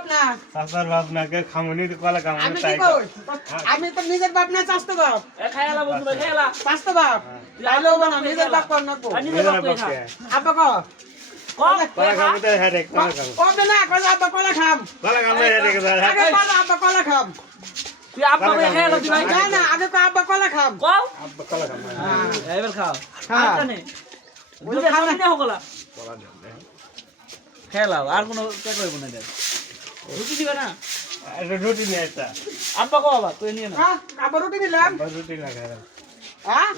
বাপ না চাচার বাপ না কে খামুনি কলা খামুনি আমি কি তাই কই আমি তো নিজের বাপ না চাস্তো বাপ খাইলা বন্ধু ভাই খাইলা চাস্তো বাপ লাইলো না নিজের বাপ কর না কো নিজের বাপ কই খা আব্বা কো কলা খামুতে হেডে কলা খাম কবে না কই আব্বা কলা খাম কলা খামে হেডে কে আগে কলা আব্বা কলা খাম তুই আব্বা কই খাইলা তুই ভাই না না আগে কো আব্বা কলা খাম কও আব্বা কলা খাম এবার খাও হ্যাঁ। আচ্ছা নে দুটো সামনে নাও কলা কলা দে খাইলা আর কোনো কে কইব না দে রুটি দিবা না এটা রুটি নিয়ে আসা আব্বা কও বাবা তুই নিয়ে না হ্যাঁ আব্বা রুটি দিলাম রুটি না খায় হ্যাঁ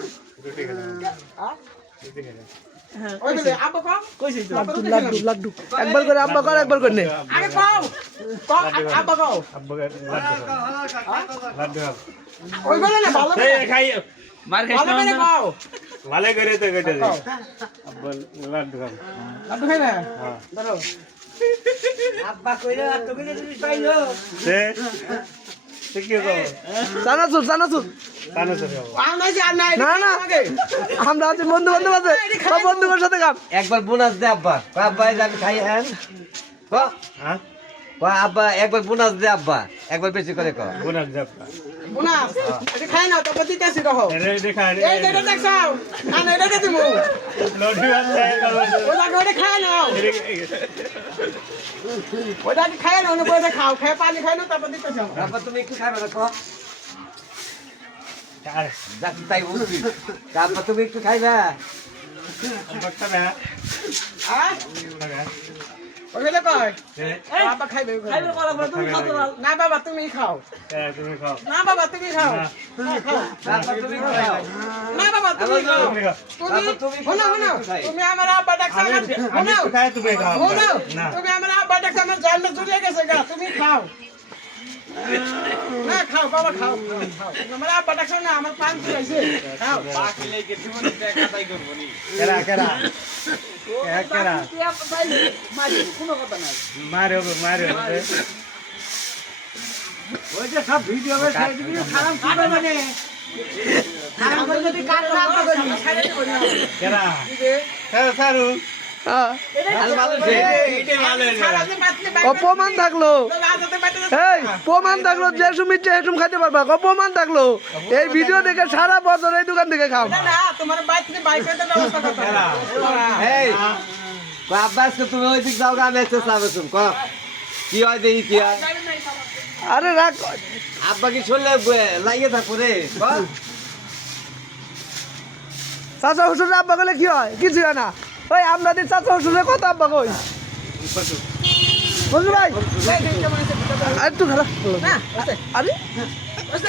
রুটি খায় হ্যাঁ রুটি খায় ওই দিলে আব্বা কো কইছিস তুই লাড্ডু লাড্ডু একবার করে আব্বা কর একবার করে নে আগে কও কো আব্বা কও আব্বা লাড্ডু খাও ওই বলে না ভালো করে এই খাই মার খাইছ ভালো করে না কও ভালো করে তো কেটে দে আব্বা লাড্ডু খাও লাড্ডু খাইবে হ্যাঁ ধরো আব্বা কইরা তোকে যদি পাইলো সে সে কি কও জানাসুর কানে সরে যাও আও না যে আর নাই না না আমরা আছি বন্ধু বান্ধব আছে সব বন্ধুদের সাথে কাম একবার বোনাস দে আব্বা কয় আব্বা এই যে আমি খাই হ্যাঁ হ্যাঁ কয় আব্বা একবার বোনাস দে আব্বা একবার বেশি করে কয় বোনাস যাবা বুনাস এটা খাই না তারপর দিতেছি রহ এরে দেখা এই যেটা দেখছাও না না এটা দিমু লডি আছে ওটা করে খাই নাও ওটা কি খাই না ওনে বসে খাও খাই পানি খাই না তারপর দিতেছি আব্বা তুমি একটু খাবে না কয় আর যাচ্ছি তাই বলছি আব্বা তুমি একটু খাইবা বক্তা না হ্যাঁ ওইটা কই এই বাবা খাইবে খাইবে কলা করে তুমি খাও তো না না বাবা তুমি খাও তুমি খাও না বাবা তুমি খাও আব্বা তুমি একটু খাও না বাবা তুমি খাও তুমি খাও তুমি শোনো শোনো তুমি আমার আব্বা ডাকছ আমি আমার আমি শোনো খাই তুমি খাও শোনো না তুমি আমার আব্বা ডাকছ আমার জানলে চলে গেছে গা তুমি খাও না খাও বাবা খাও খাও আমার আব্বা ডাকছ না আমার পান খাইছে খাও কেরা কেরা কেরা তুই আব্বা পাইলি মারি কোনো কথা নাই মারে মারে ওই যে সব ভিডিও করে ছেড়ে দিবি খারাপ খাবে মানে খারাপ করে যদি কাট না করে ছাড়ে দেব না কেরা কেরা সারু অপমান থাকলো এই প্রমাণ থাকলো যে সুমি যে সুম খাইতে পারবা অপমান থাকলো এই ভিডিও দেখে সারা বছর এই দোকান থেকে খাও তোমার বাইরে বাইকের ব্যবস্থা করতে এই কয় আব্বা আজকে তুমি ওই দিক যাও আমি এসে যাবো তুমি কয় কি হয় দেখি কি হয় আরে রাখ আব্বা কি শুনলে লাগিয়ে থাকবো রে কয় চাচা শ্বশুরের আব্বা গেলে কি হয় কিছু হয় না ওই আমরা দিন চাচা শ্বশুরের কত আব্বা কই বুঝলি ভাই একটু খারাপ না আছে আরে